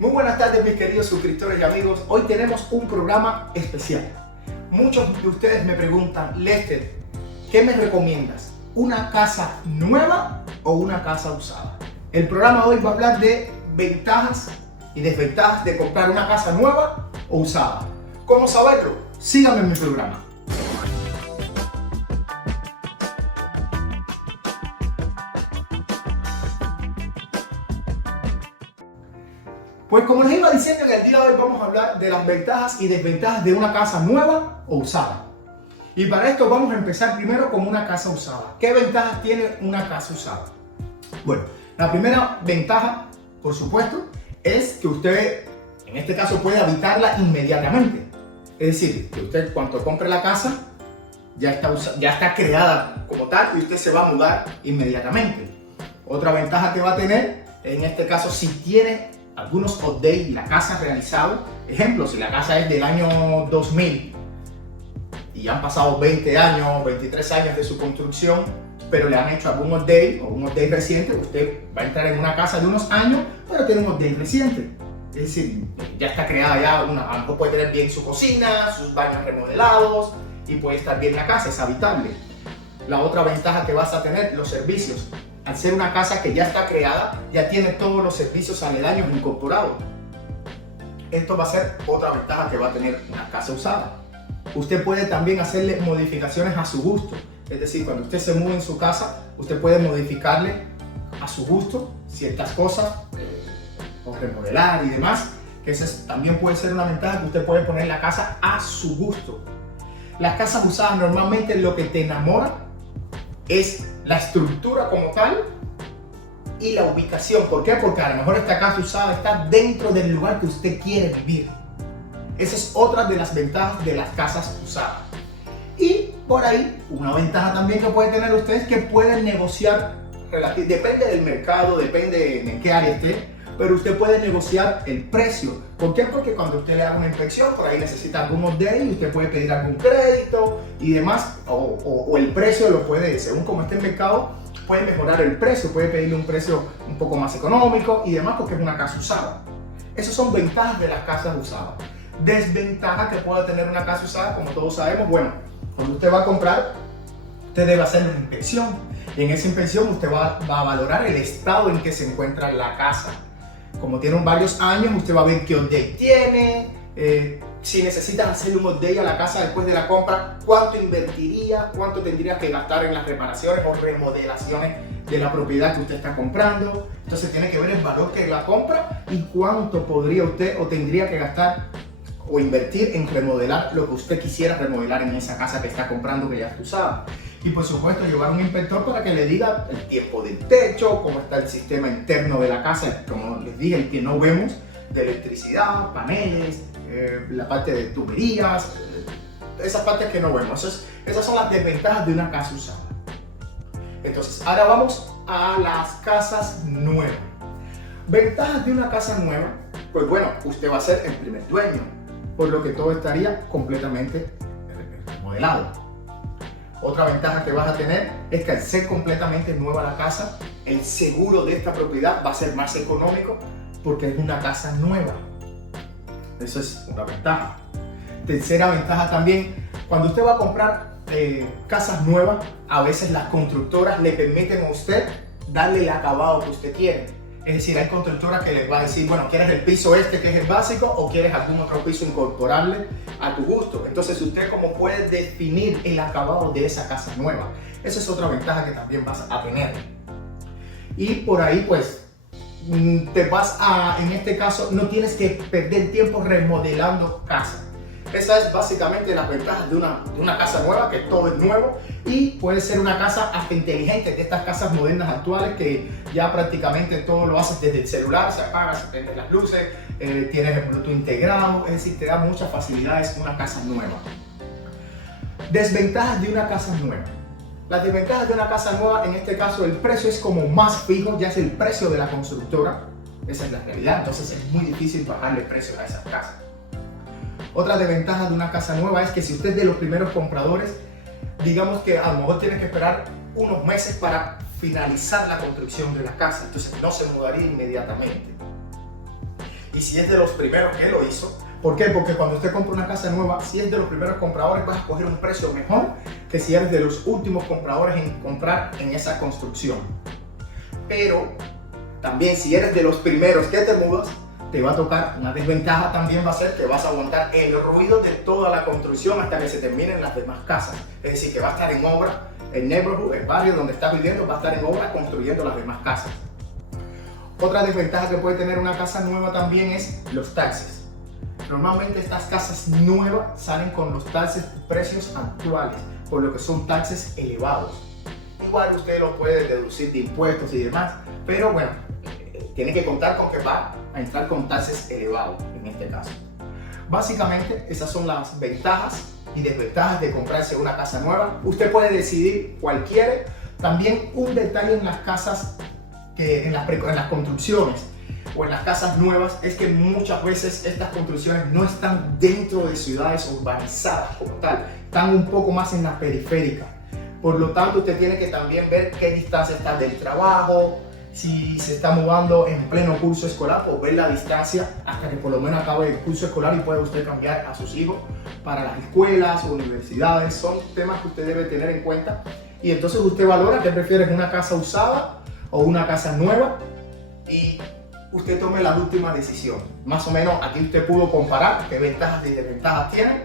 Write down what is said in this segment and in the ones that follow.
Muy buenas tardes, mis queridos suscriptores y amigos. Hoy tenemos un programa especial. Muchos de ustedes me preguntan, Lester, ¿qué me recomiendas? ¿Una casa nueva o una casa usada? El programa de hoy va a hablar de ventajas y desventajas de comprar una casa nueva o usada. ¿Cómo saberlo? Síganme en mi programa. Pues como les iba diciendo, en el día de hoy vamos a hablar de las ventajas y desventajas de una casa nueva o usada. Y para esto vamos a empezar primero con una casa usada. ¿Qué ventajas tiene una casa usada? Bueno, la primera ventaja, por supuesto, es que usted, en este caso, puede habitarla inmediatamente. Es decir, que usted cuando compre la casa, ya está creada como tal y usted se va a mudar inmediatamente. Otra ventaja que va a tener, en este caso, si tiene algunos updates y la casa realizado, ejemplo, si la casa es del año 2000 y han pasado 20 años, 23 años de su construcción, pero le han hecho algún update o un update reciente, usted va a entrar en una casa de unos años, pero tiene un update reciente. Es decir, ya está creada ya, a lo mejor puede tener bien su cocina, sus baños remodelados y puede estar bien la casa, es habitable. La otra ventaja que vas a tener, los servicios. Al ser una casa que ya está creada, ya tiene todos los servicios aledaños incorporados. Esto va a ser otra ventaja que va a tener una casa usada. Usted puede también hacerle modificaciones a su gusto. Es decir, cuando usted se mude en su casa, usted puede modificarle a su gusto ciertas cosas, o remodelar y demás, que también puede ser una ventaja, que usted puede poner la casa a su gusto. Las casas usadas normalmente lo que te enamora es la estructura como tal y la ubicación. ¿Por qué? Porque a lo mejor esta casa usada está dentro del lugar que usted quiere vivir. Esa es otra de las ventajas de las casas usadas. Y por ahí, una ventaja también que puede tener usted es que pueden negociar, depende del mercado, depende en qué área esté, pero usted puede negociar el precio. ¿Por qué? Porque cuando usted le haga una inspección, por ahí necesita algún update y usted puede pedir algún crédito y demás, o el precio lo puede, según como esté el mercado, puede mejorar el precio, puede pedirle un precio un poco más económico y demás porque es una casa usada. Esas son ventajas de las casas usadas. Desventajas que pueda tener una casa usada, como todos sabemos, bueno, cuando usted va a comprar, usted debe hacer una inspección y en esa inspección usted va a valorar el estado en que se encuentra la casa. Como tienen varios años, usted va a ver qué update tiene, si necesitan hacerle un update a la casa después de la compra, cuánto invertiría, cuánto tendría que gastar en las reparaciones o remodelaciones de la propiedad que usted está comprando. Entonces tiene que ver el valor que la compra y cuánto podría usted o tendría que gastar o invertir en remodelar lo que usted quisiera remodelar en esa casa que está comprando, que ya está usada. Y por supuesto llevar un inspector para que le diga el tiempo del techo, cómo está el sistema interno de la casa, como les dije, el que no vemos, de electricidad, paneles, la parte de tuberías, esas partes que no vemos. Esas son las desventajas de una casa usada. Entonces, ahora vamos a las casas nuevas. Ventajas de una casa nueva, pues bueno, usted va a ser el primer dueño, por lo que todo estaría completamente remodelado. Otra ventaja que vas a tener es que al ser completamente nueva la casa, el seguro de esta propiedad va a ser más económico porque es una casa nueva. Eso es una ventaja. Tercera ventaja también, cuando usted va a comprar casas nuevas, a veces las constructoras le permiten a usted darle el acabado que usted quiere. Es decir, hay constructoras que les va a decir, bueno, ¿quieres el piso este que es el básico o quieres algún otro piso incorporable a tu gusto? Entonces usted como puede definir el acabado de esa casa nueva. Esa es otra ventaja que también vas a tener. Y por ahí pues en este caso no tienes que perder tiempo remodelando casa. Esa es básicamente las ventajas de una casa nueva, que todo es nuevo y puede ser una casa hasta inteligente, de estas casas modernas actuales que ya prácticamente todo lo haces desde el celular, se apaga, se prenden las luces, tienes el Bluetooth integrado, es decir, te da muchas facilidades una casa nueva. Desventajas de una casa nueva. Las desventajas de una casa nueva, en este caso el precio es como más fijo, ya es el precio de la constructora, esa es la realidad, entonces es muy difícil bajarle el precio a esas casas. Otra desventaja de una casa nueva es que si usted es de los primeros compradores, digamos que a lo mejor tiene que esperar unos meses para finalizar la construcción de la casa, entonces no se mudaría inmediatamente. y si es de los primeros que lo hizo. ¿Por qué? Porque cuando usted compra una casa nueva, si es de los primeros compradores, vas a coger un precio mejor que si eres de los últimos compradores en comprar en esa construcción. Pero también si eres de los primeros que te mudas, te va a tocar una desventaja, también va a ser que vas a aguantar el ruido de toda la construcción hasta que se terminen las demás casas. Es decir, que va a estar en obra, el neighborhood, el barrio donde estás viviendo, va a estar en obra construyendo las demás casas. Otra desventaja que puede tener una casa nueva también es los taxes. Normalmente estas casas nuevas salen con los taxes precios actuales, por lo que son taxes elevados. Igual usted los puede deducir de impuestos y demás, pero bueno, tiene que contar con que va a entrar con taxes elevados en este caso. Básicamente esas son las ventajas y desventajas de comprarse una casa nueva. Usted puede decidir cuál quiere. También un detalle en las casas, en las construcciones o en las casas nuevas, es que muchas veces estas construcciones no están dentro de ciudades urbanizadas como tal, están un poco más en la periférica. Por lo tanto, usted tiene que también ver qué distancia está del trabajo. Si se está mudando en pleno curso escolar, pues ver la distancia hasta que por lo menos acabe el curso escolar y pueda usted cambiar a sus hijos para las escuelas o universidades. Son temas que usted debe tener en cuenta. Y entonces usted valora qué prefiere, una casa usada o una casa nueva, y usted tome la última decisión. Más o menos aquí usted pudo comparar qué ventajas y desventajas tienen.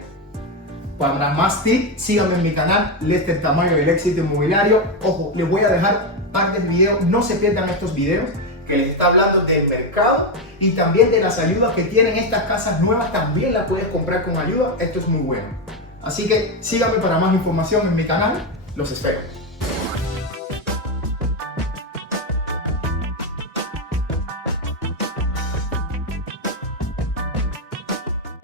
Para más tips, síganme en mi canal Lester Tamayo del Éxito Inmobiliario. Ojo, les voy a dejar partes de videos, no se pierdan estos videos que les está hablando del mercado y también de las ayudas que tienen estas casas nuevas. También las puedes comprar con ayuda, esto es muy bueno. Así que síganme para más información en mi canal, los espero.